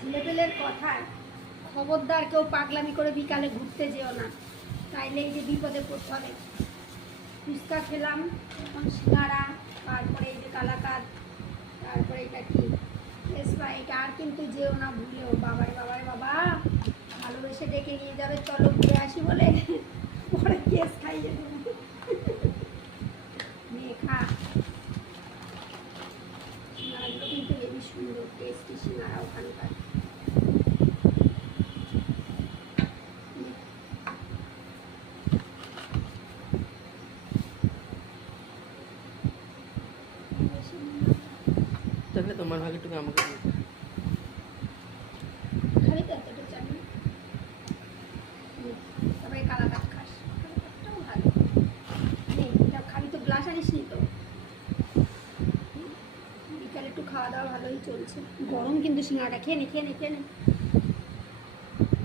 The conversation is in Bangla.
ছেলেপেলের কথায় খবরদার কেউ পাগলামি করে বিকালে ঘুরতে যেও না, তাইলে এই যে বিপদে পড়তে হবে। ফুচকা খেলাম, এখন সিঙ্গারা, তারপরে এই যে কালাকাঁদ, তারপরে এটা কি স্প্রাইট। আর কিন্তু যেও না ভুলেও, বাবারে বাবারে বাবা, ভালোবেসে ডেকে নিয়ে যাবে চলো ঘুরে আসি বলে, পরে কেস খাইয়ে দেবো। মেয়ে খা, সিঙ্গারাগুলো কিন্তু হেবি সুন্দর টেস্টি সিঙ্গারা ওখানকার। তাহলে তোমার ভাগেটুকু আমাকে দিয়ে দাও। খাবি তো এতটা চাটনি? তারপরে কালাকাঁদ খাস, কালাকাঁদটাও ভালো। এটা খাবি তো, গ্লাস আনিস নি তো? বিকালে একটু খাওয়া দাওয়া ভালোই চলছে। গরম কিন্তু সিঙ্গারাটা, খেয়ে নে খেয়ে নে খেয়ে নে।